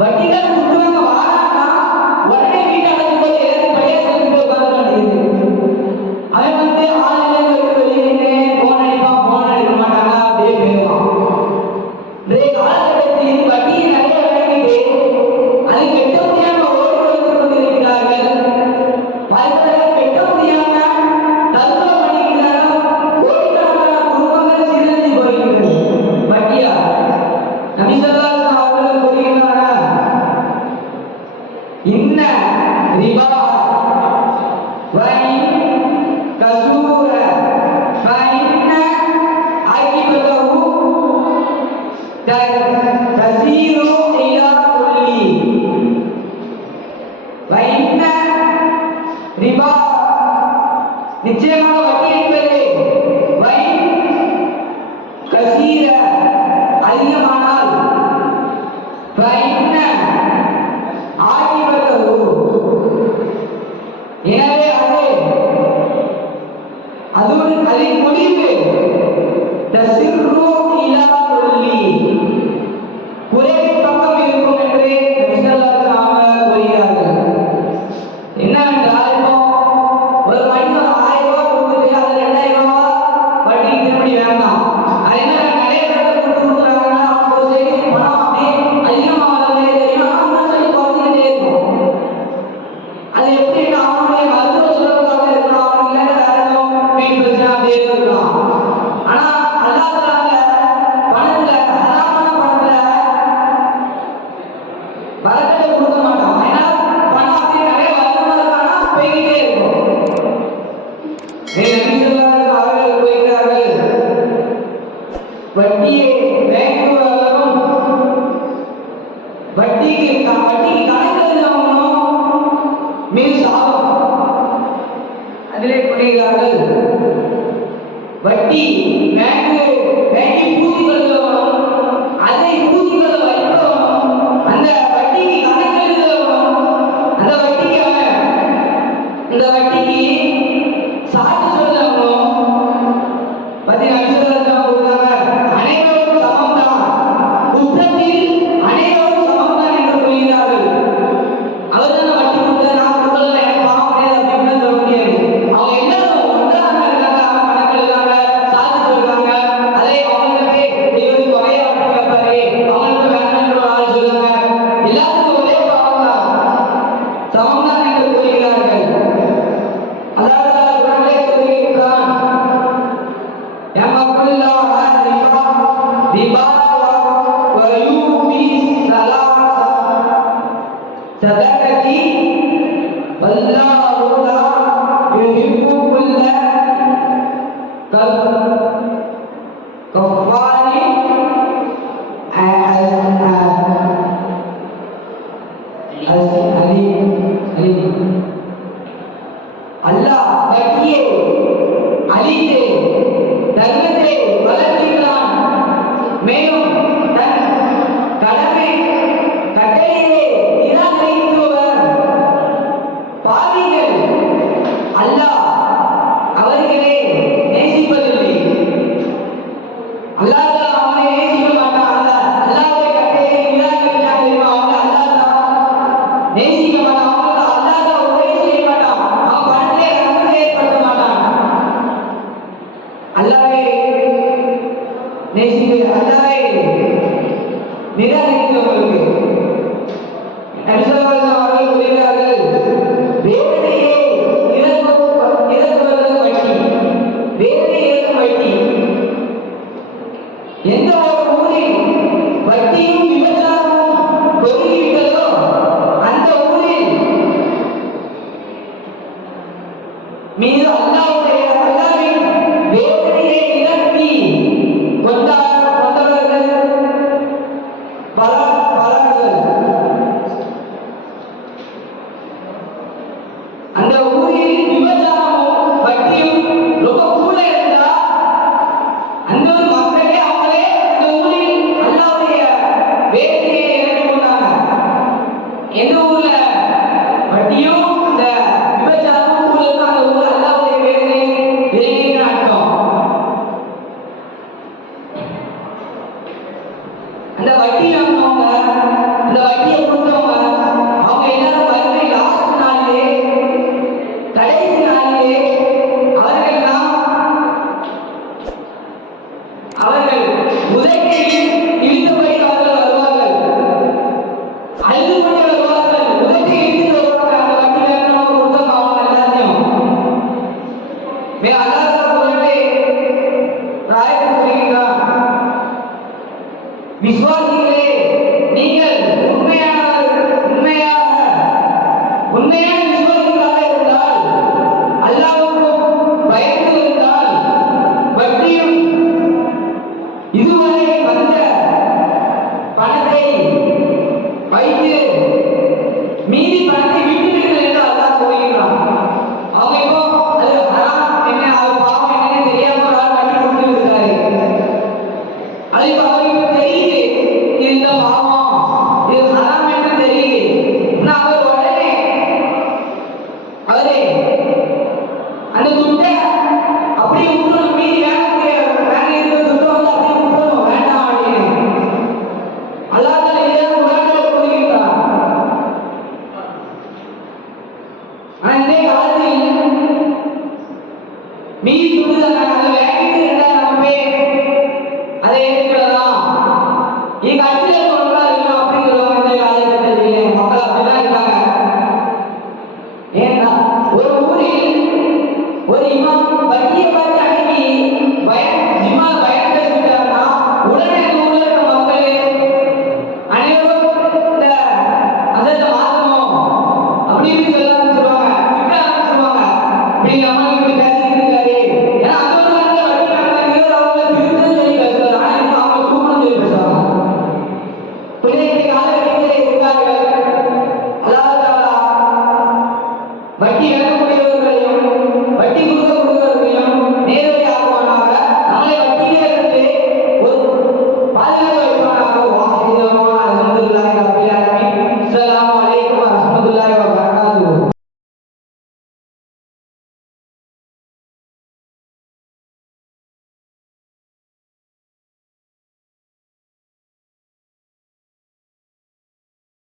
வட்டிகள் கொடுக்குறாங்க வாராங்கன்னா உடனே வீட்டை அழைச்சு போய் எல்லாரும் பையன் சொல்லி உட்காந்து அவன் வந்து ஆளுநர் வெளியே போன் அடிப்பான், போன் அடிக்க மாட்டாங்க, அப்படியே போயிடுவான். இன்றைய காலகட்டத்தில் வட்டியை நிறைய வழங்கிட்டு அதை கட்ட முடியாம ஓடி வந்து கொண்டிருக்கிறார்கள். வாழ்க்கையை கட்ட முடியாம தற்கொலை பண்ணிக்கிறார்கள். கோடிக்கணக்கான குடும்பங்கள் சீரழிந்து போகிறது வட்டியா. நபி ஸல்லல்லாஹு அலைஹி வஸல்லம் அவர்கள் கூறுகிறார்கள், இன்ன ரிபா வஇன் கசூர ஃபஇன்ன ஆகிபதஹு தஸீரு இலா குல்லி வஇன்ன ரிபா, நிச்சயமாக வட்டி என்பது வஇன் கசீர அதிகமானால் ஃபஇன்ன ஆகிபதஹு, எனவே அதின் முடிவு தஸிர்ரு இலா குல்லி, குறைவின் பக்கம் இருக்கும் என்று நபி ஸல்லல்லாஹு அலைஹி வஸல்லம் கூறுகிறார்கள். என்னவென்றால் இப்போ ஒரு மனிதன் 1000 ரூபாய் கொடுத்துட்டு அது 2000 ரூபாய் வட்டிக்கு திரும்பி வேண்டாம். அது என்ன நிறைய பேர் கொடுக்குறாங்கன்னா அவங்க சரி பணம் அப்படியே அதிகமாக வரவே தெரியும், ஆனால் சொல்லி குறைஞ்சிட்டே இருக்கும். அது எப்படின்னா அவனுடைய மருத்துவ செலவுக்காக இருக்கணும், அவனுக்கு இல்லாத வேற வீட்டு பிரச்சனை அப்படியே இருக்கலாம். ஆனா அல்லாஹ் தஆலா பணத்துல ஹராமான பணத்துல பரக்கத்தை கொடுக்க மாட்டான். ஏன்னா பணம் அப்படியே நிறைய வருமா இருக்கானா போய்கிட்டே இருக்கும். நபி ஸல்லல்லாஹு அவர்கள் கூறுகிறார்கள், வட்டியை வேண்டுபவரும் வட்டிக்கு கணக்கு எழுதுறவங்களும் மீது சாபம். அதிலே கூறுகிறார்கள், வட்டி வேண்டி பூசி கொள்கிறவனும் அதை பூசி கொள்ள வைப்பவனும் அந்த வட்டிக்கு கணக்கு எழுதுறவனும் அந்த வட்டிக்கு இந்த வட்டிக்கு சாட்சி சொல்றவனும் அனைவரும் சமம்தான், குற்றத்தில் அனைவரும் சமம்தான் என்று கூறுகிறார்கள். அவர்தான் வட்டி கொடுத்த நான் கொடுக்கல எனக்கு பாவம் கிடையாது அப்படின்னு சொல்ல முடியாது. அவங்க எல்லாரும் ஒன்றாக இருக்காங்க, அவங்க கணக்கு எழுதுறாங்க, சாட்சி சொல்றாங்க. அதே அவங்களுக்கு தெய்வத்துக்கு குறைய அப்படின்னு கேட்பாரு, அவங்களுக்கு வேண்டாம்னு ஒரு ஆள் சொல்றாங்க. எல்லாத்துக்கும் ஒரே பாவம் தான், சமம் தான் என்று கூறுகிறார்கள். அதாவது குர்ஆனிலே சொல்லியிருக்கிறான், யமகுல்லாஹ ரிபா வயூபி சதகதி வல்லாஹு லா யுஹிப்பு குல்ல கஃபாரி அல்லாஹ் வட்டியை அழித்து தர்மத்தை வளர்க்கிறான். மேலும் தன் கடமை கட்டளையை நிராகரித்தவர் பாவிகள் அல்லாஹ் அவர்களை நேசிப்பதில்லை. அல்லாஹ் அவனை நேசிக்க மாட்டான். அல்லாஹ்வுடைய கட்டளையை நிராகரித்தாங்க, அவங்க அல்லாஹ் நேசிக்க மாட்டான். அல்லாஹ் உதவி செய்ய மாட்டான், அவன் பணத்திலே ரஹ்மத்தை ஏற்படுத்த மாட்டான். அல்லாஹ்வை நேசிக்க அல்லாஹ்வை நிராகரிக்கிறவர்களுக்கு நபி ஸல்லல்லாஹு அலைஹி வஸல்லம் அவர்கள் கூறுகிறார்கள், வேதனையை இறக்குவது வட்டி, வேதனை இறக்கும் வட்டி. எந்த ஒரு ஊரில் வட்டியும் விபச்சாரமும் பெருகிவிட்டதோ அந்த ஊரில் மீது அல்லாஹ்வின் வேதனையை இறக்கி கொண்டவர்கள் பலர்கள். அந்த ஊரில் விபச்சாரமும் வட்டியும் ரொம்ப கூட இருந்தா அந்த ஒரு மக்களே அவங்களே அந்த ஊரில் அல்லாஹ்வுடைய வேதனையை இறக்கி கொண்டாங்க. எந்த ஊர்ல வட்டியும் அந்த விபச்சாரமும் ஊருக்கு அந்த ஊர் அல்லாஹ்வுடைய வேதனை இறங்கின அர்த்தம். அந்த வட்டி வாங்குறவங்க அந்த அந்த வட்டியை கொடுத்தவங்க அவங்க எல்லாரும் மறுபடி லாஸ்ட் நாளிலே, கடைசி நாளிலே அவர்கள் உதட்டில் இழுத்தபடி அவர்கள் வருவார்கள், அழுது கொண்டு வருவார்கள். உதட்டில் இழுத்து வருவாங்க. அந்த வட்டி வேணும் கொடுத்தவங்க அவங்க எல்லாத்தையும் அல்லாஹ் குர்ஆனிலே ராயத்து சொல்கிறான், விசுவாசிகளே, நீங்கள் உண்மையான விசுவாசிகளாக இருந்தால், அல்லாஹ்வுக்கு பயந்து இருந்தால், வட்டியும் இதுவரை வந்த பணத்தை வைத்து மீதி பணத்தை விட்டுவிடுங்கள் என்று அல்லாஹ் கூறுகிறான்.